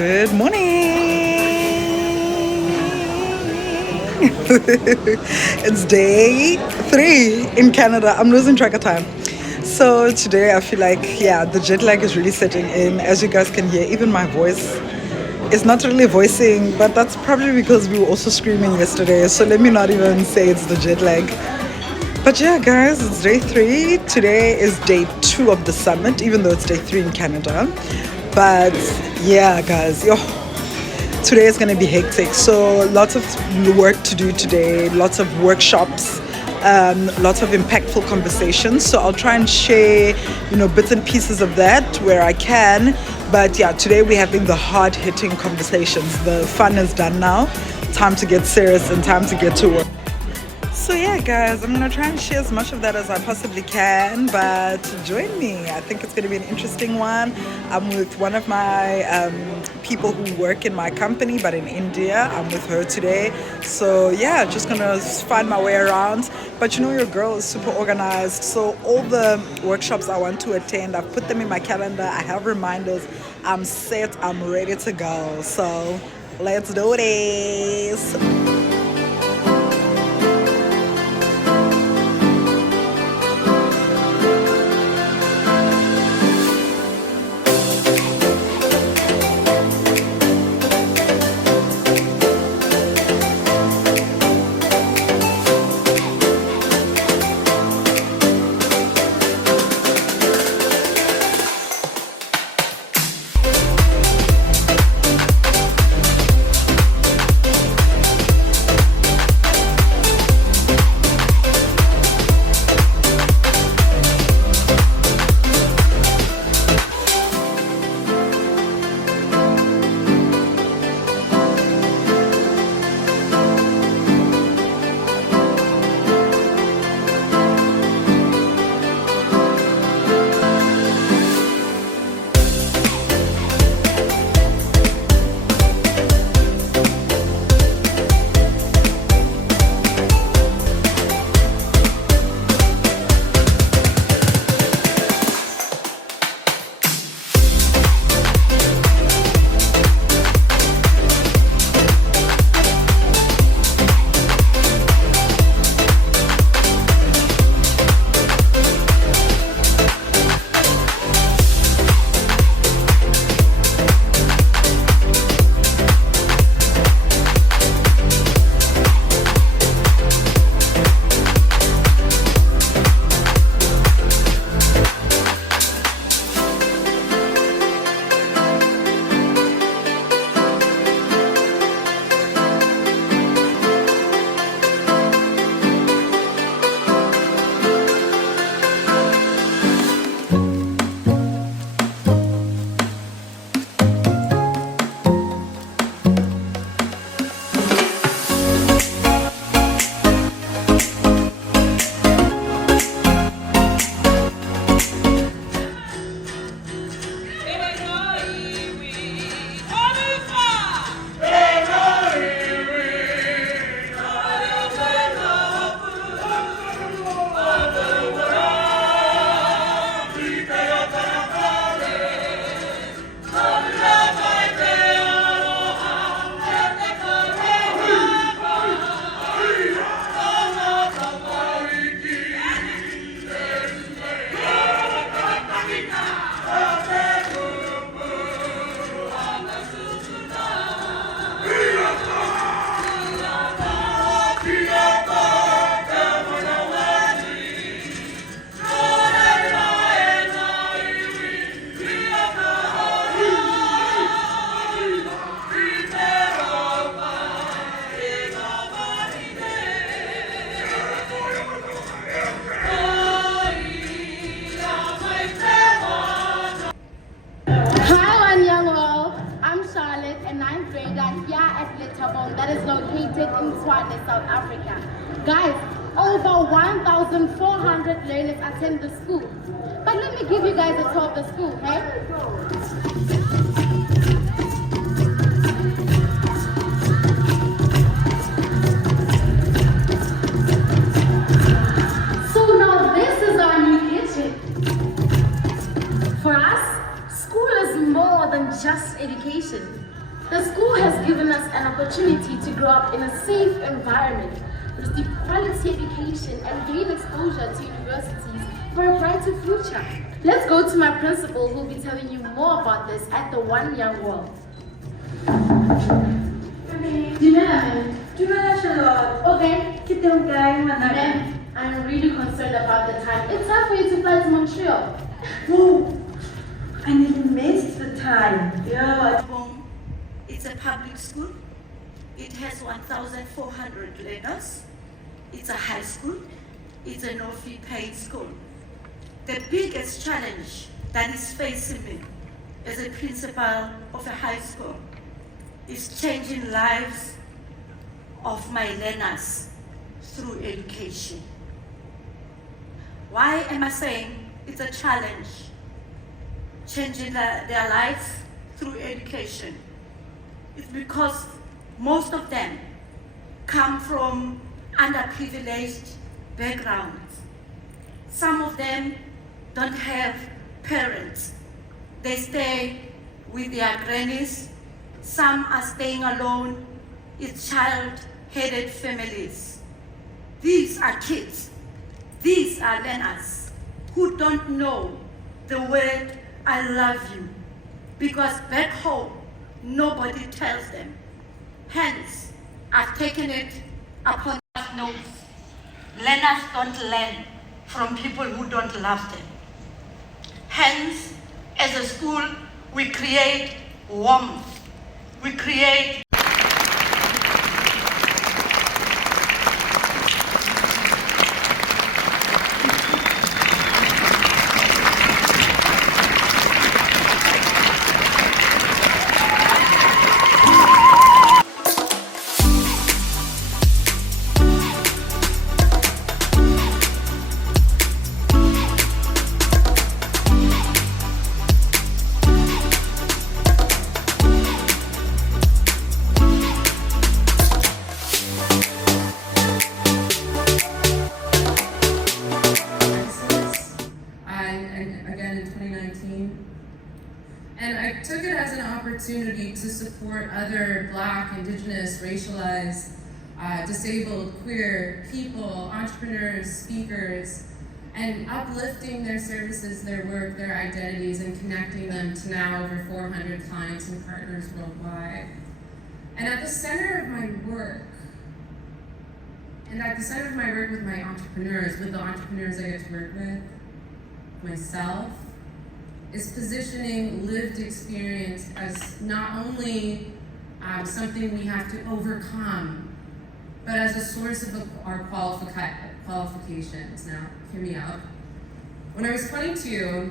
Good morning. It's day 3 in Canada. I'm losing track of time. So today I feel like, yeah, the jet lag is really setting in. As you guys can hear, even my voice is not really voicing, but that's probably because we were also screaming yesterday. So let me not even say it's the jet lag. But yeah, guys, it's day 3. Today is day 2 of the summit, even though it's day 3 in Canada. But yeah, guys, today is going to be hectic. So lots of work to do today, lots of workshops, lots of impactful conversations. So I'll try and share, bits and pieces of that where I can. But yeah, today we're having the hard-hitting conversations. The fun is done now. Time to get serious and time to get to work. So yeah, guys, I'm gonna try and share as much of that as I possibly can, but join me. I think it's gonna be an interesting one. I'm with one of my people who work in my company, but in India. I'm with her today. So yeah, just gonna find my way around. But your girl is super organized. So all the workshops I want to attend, I've put them in my calendar. I have reminders. I'm set, I'm ready to go. So let's do this. that is located in Tshwane, South Africa. Guys, over 1,400 learners attend the school. But let me give you guys a tour of the school, okay? So now this is our new kitchen. For us, school is more than just education. The school has given us an opportunity to grow up in a safe environment, receive quality education, and gain exposure to universities for a brighter future. Let's go to my principal, who will be telling you more about this at the One Young World. Okay. Ma'am, I'm really concerned about the time. It's time for you to fly to Montreal. Oh, I nearly missed the time. Yeah. Home, it's a public school. It has 1,400 learners. It's a high school. It's a no-fee paid school. The biggest challenge that is facing me as a principal of a high school is changing lives of my learners through education. Why am I saying it's a challenge? Changing their lives through education. It's because most of them come from underprivileged backgrounds. Some of them don't have parents. They stay with their grannies. Some are staying alone. It's child-headed families. These are kids. These are learners who don't know the word I love you, because back home, nobody tells them. Hence, I've taken it upon notes. Learners don't learn from people who don't love them. Hence, as a school, we create warmth. We create And I took it as an opportunity to support other Black, Indigenous, racialized, disabled, queer people, entrepreneurs, speakers, and uplifting their services, their work, their identities, and connecting them to now over 400 clients and partners worldwide. And at the center of my work, with my entrepreneurs, with the entrepreneurs I get to work with, myself, is positioning lived experience as not only something we have to overcome, but as a source of our qualifications. Now, hear me out. When I was 22,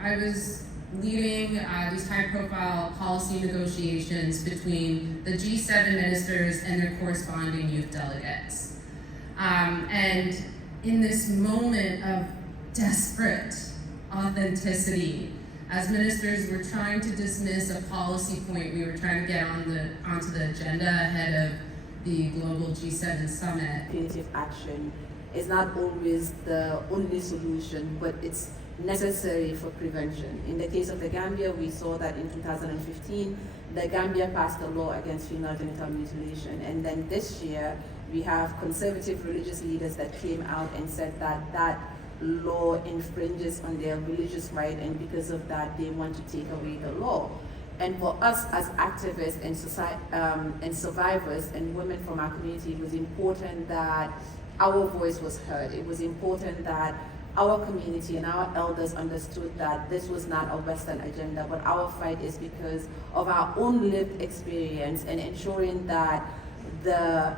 I was leading these high-profile policy negotiations between the G7 ministers and their corresponding youth delegates. And in this moment of desperate authenticity, as ministers were trying to dismiss a policy point we were trying to get onto the agenda ahead of the global G7 summit. Punitive action is not always the only solution, but it's necessary for prevention. In the case of the Gambia, we saw that in 2015, the Gambia passed a law against female genital mutilation, and then this year, we have conservative religious leaders that came out and said that that law infringes on their religious right, and because of that, they want to take away the law. And for us as activists and and survivors and women from our community, it was important that our voice was heard. It was important that our community and our elders understood that this was not a Western agenda, but our fight is because of our own lived experience and ensuring that the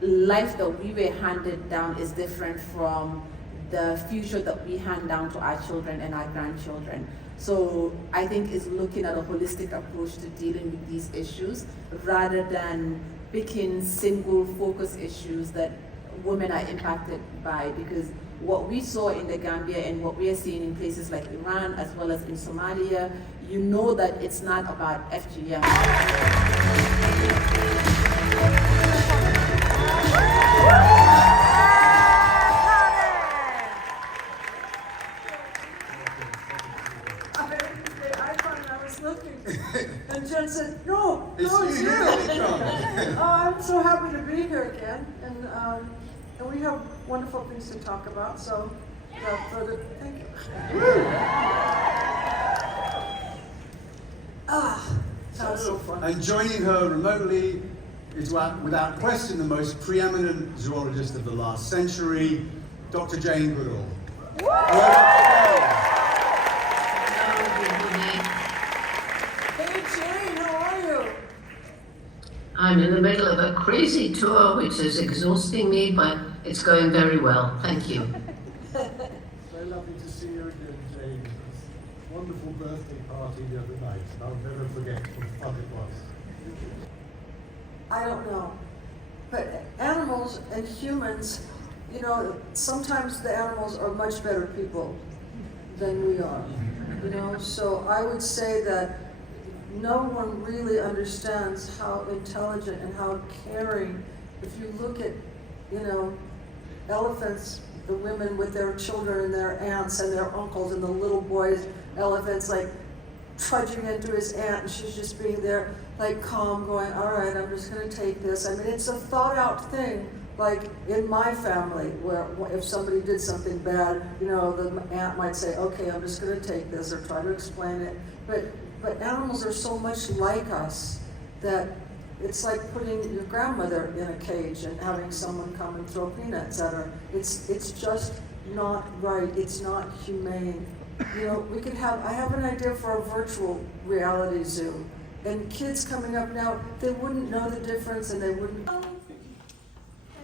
life that we were handed down is different from the future that we hand down to our children and our grandchildren. So I think it's looking at a holistic approach to dealing with these issues rather than picking single focus issues that women are impacted by, because what we saw in the Gambia and what we are seeing in places like Iran as well as in Somalia, you know that it's not about FGM. I thought I was looking. And Jen said, no, It's it's you. you. It's I'm so happy to be here again, and we have wonderful things to talk about. So, without further, thank you. Sounds so fun. And joining her remotely is without question the most preeminent zoologist of the last century, Dr. Jane Goodall. Hey Jane, how are you? I'm in the middle of a crazy tour which is exhausting me, but it's going very well. Thank you. Very lovely to see you again, Jane. It was a wonderful birthday party the other night. I'll never forget what fun it was. I don't know. But animals and humans, you know, sometimes the animals are much better people than we are. You know, so I would say that no one really understands how intelligent and how caring. If you look at, you know, elephants, the women with their children and their aunts and their uncles, and the little boys, elephants like trudging into his aunt, and she's just being there like calm, going, all right, I'm just gonna take this. I mean, it's a thought out thing, like in my family, where if somebody did something bad, you know, the aunt might say, okay, I'm just gonna take this, or try to explain it. But animals are so much like us that it's like putting your grandmother in a cage and having someone come and throw peanuts at her. It's just not right. It's not humane. You know, we could have, I have an idea for a virtual reality zoo. And kids coming up now, they wouldn't know the difference, and they wouldn't. Hi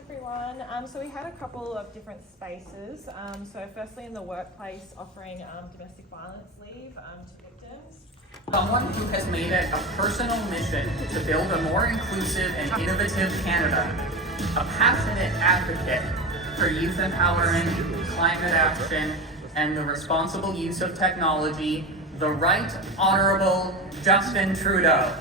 everyone. So we had a couple of different spaces. So firstly in the workplace, offering domestic violence leave to victims. Someone who has made it a personal mission to build a more inclusive and innovative Canada. A passionate advocate for youth empowerment, climate action, and the responsible use of technology, the Right Honourable Justin Trudeau.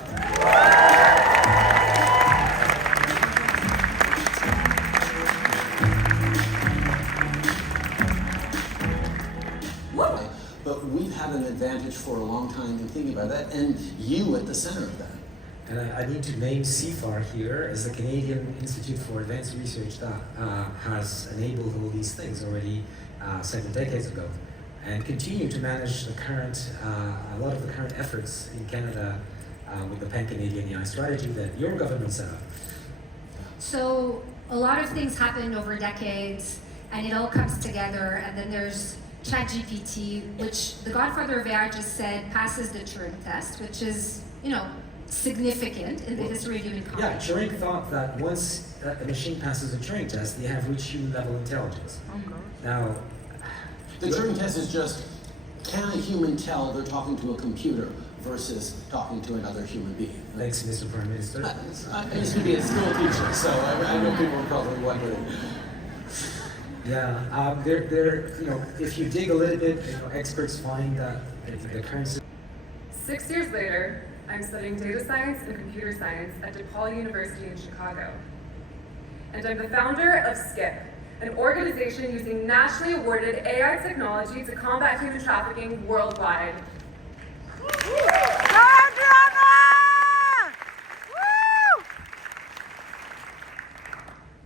But we've had an advantage for a long time in thinking about that, and you at the center of that. And I need to name CFAR here as the Canadian Institute for Advanced Research that has enabled all these things already several decades ago, and continue to manage the current, a lot of the current efforts in Canada with the Pan-Canadian AI strategy that your government set up. So a lot of things happened over decades, and it all comes together, and then there's ChatGPT, which the godfather of AI just said passes the Turing test, which is, you know, significant in the history of humankind. Yeah, Turing thought that once a machine passes a Turing test, they have reached human level intelligence. Now, the Turing test is just, can a human tell they're talking to a computer versus talking to another human being? Thanks, Mr. Prime Minister. I used to be a school teacher, so I know people are probably wondering. Yeah, you know, if you dig a little bit, you know, experts find that the current. 6 years later, I'm studying data science and computer science at DePaul University in Chicago. And I'm the founder of SKIP, an organization using nationally awarded AI technology to combat human trafficking worldwide.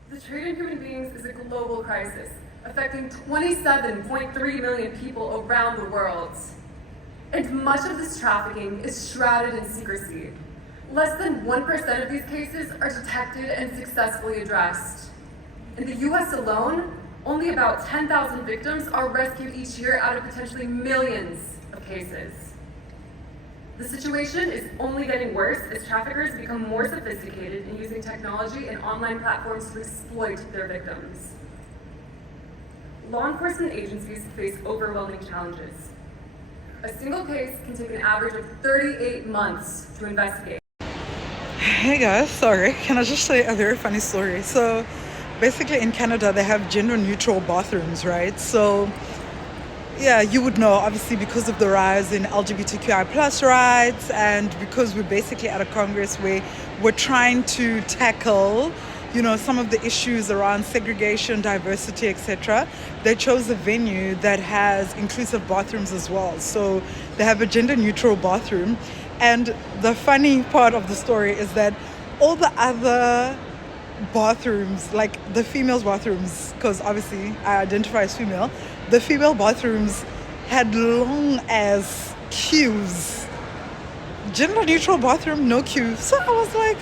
The trade in human beings is a global crisis, affecting 27.3 million people around the world. And much of this trafficking is shrouded in secrecy. Less than 1% of these cases are detected and successfully addressed. In the US alone, only about 10,000 victims are rescued each year out of potentially millions of cases. The situation is only getting worse as traffickers become more sophisticated in using technology and online platforms to exploit their victims. Law enforcement agencies face overwhelming challenges. A single case can take an average of 38 months to investigate. Hey guys, sorry, can I just say a very funny story? So basically in Canada they have gender neutral bathrooms, right? So yeah, you would know, obviously, because of the rise in LGBTQI plus rights, and because we're basically at a Congress where we're trying to tackle, you know, some of the issues around segregation, diversity, etc. They chose a venue that has inclusive bathrooms as well. So they have a gender neutral bathroom. And the funny part of the story is that all the other bathrooms, like the females' bathrooms, because obviously I identify as female, the female bathrooms had long as queues. Gender neutral bathroom, no queue. So I was like,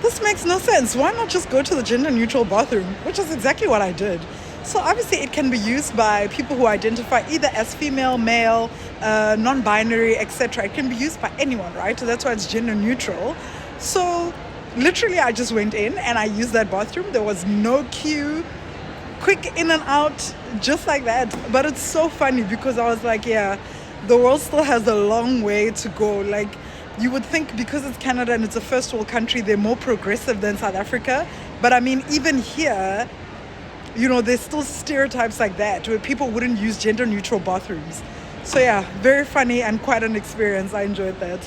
this makes no sense. Why not just go to the gender neutral bathroom? Which is exactly what I did. So obviously it can be used by people who identify either as female, male, non-binary, etc. It can be used by anyone, right? So that's why it's gender neutral. So literally I just went in and I used that bathroom. There was no queue, quick in and out, just like that. But it's so funny because I was like, yeah, the world still has a long way to go. Like, you would think because it's Canada and it's a first world country, they're more progressive than South Africa. But I mean, even here, you know, there's still stereotypes like that where people wouldn't use gender neutral bathrooms. So yeah, very funny and quite an experience. I enjoyed that.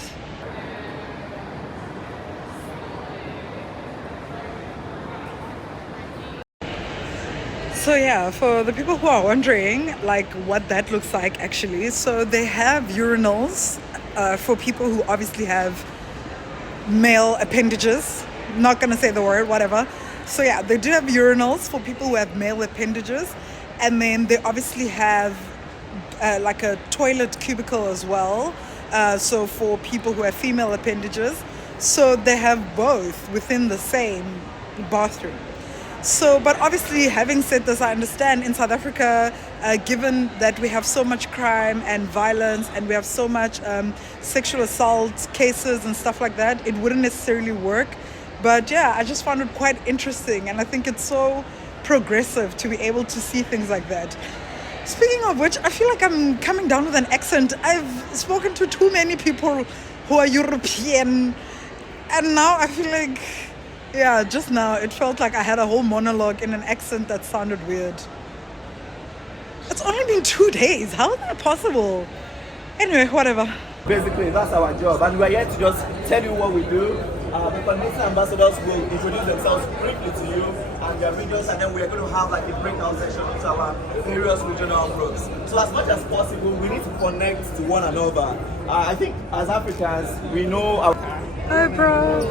So yeah, for the people who are wondering like what that looks like actually, so they have urinals for people who obviously have male appendages. Not gonna say the word, whatever. So yeah, they do have urinals for people who have male appendages, and then they obviously have like a toilet cubicle as well. So for people who have female appendages, so they have both within the same bathroom. So, but obviously, having said this, I understand in South Africa, given that we have so much crime and violence and we have so much sexual assault cases and stuff like that, it wouldn't necessarily work. But yeah, I just found it quite interesting, and I think it's so progressive to be able to see things like that. Speaking of which, I feel like I'm coming down with an accent. I've spoken to too many people who are European, and now I feel like, yeah, just now it felt like I had a whole monologue in an accent that sounded weird. It's only been 2 days. How is that possible? Anyway, whatever. Basically, that's our job, and we're here to just tell you what we do. The community ambassadors will introduce themselves briefly to you and their videos, and then we're going to have like a breakout session into our various regional groups. So as much as possible, we need to connect to one another. I think as Africans, we know our... Hi, bro.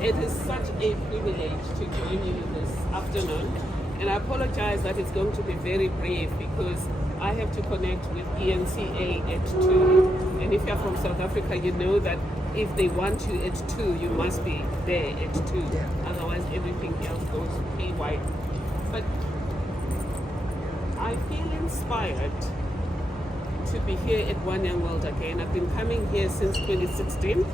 It is such a privilege to join you this afternoon, and I apologize that it's going to be very brief because I have to connect with ENCA at 2, and if you're from South Africa, you know that if they want you at 2, you must be there at 2, otherwise everything else goes haywire. But I feel inspired to be here at One Young World again. I've been coming here since 2016.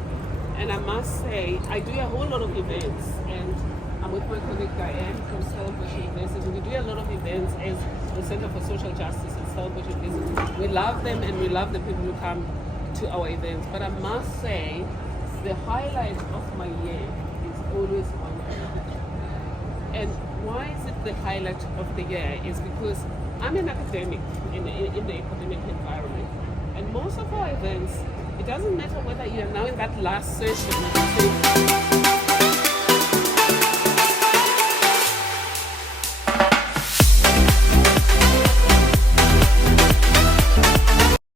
And I must say, I do a whole lot of events, and I'm with my colleague Diane from Stellenbosch University. We do a lot of events as the Center for Social Justice at Stellenbosch University. We love them, and we love the people who come to our events. But I must say, the highlight of my year is always One Young. And why is it the highlight of the year? Is because I'm an academic in the academic environment, and most of our events, it doesn't matter whether you're now in that last session.